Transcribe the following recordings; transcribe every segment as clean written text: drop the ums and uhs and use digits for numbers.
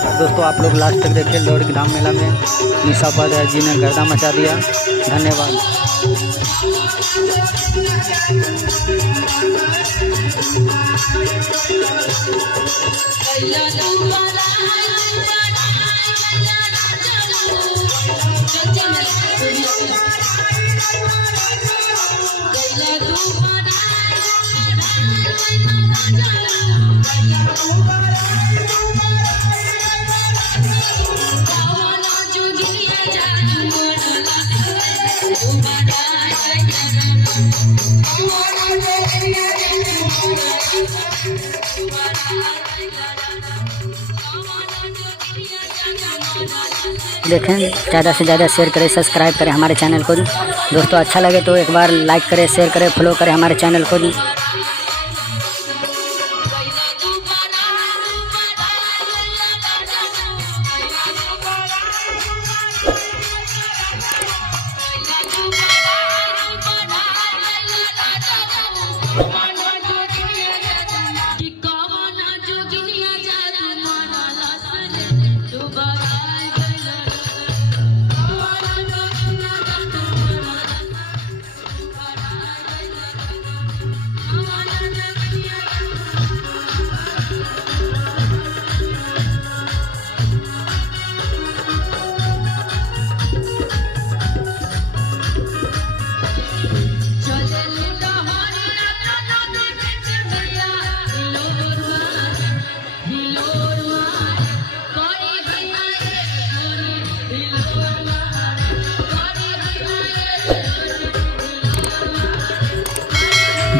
नमस्कार दोस्तों, आप लोग लास्ट तक देखिए। लौड़ी ग्राम मेला में निशा उपाध्याय जी ने गर्दा मचा दिया। धन्यवाद। देखें, ज़्यादा से ज़्यादा शेयर करें, सब्सक्राइब करें हमारे चैनल को। दोस्तों अच्छा लगे तो एक बार लाइक करें, शेयर करें, फॉलो करें हमारे चैनल को।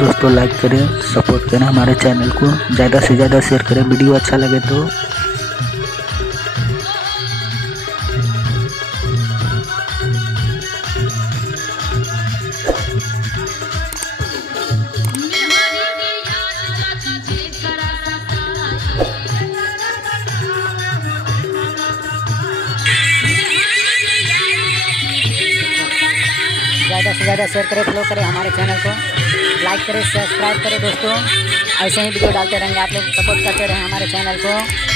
दोस्तों लाइक करें, सपोर्ट करें हमारे चैनल को, ज़्यादा से ज़्यादा शेयर करें। वीडियो अच्छा लगे तो ज़्यादा से ज़्यादा शेयर करें, फॉलो करें हमारे चैनल को, लाइक करें, सब्सक्राइब करें। दोस्तों ऐसे ही वीडियो डालते रहेंगे, आप लोग सपोर्ट करते रहें हमारे चैनल को।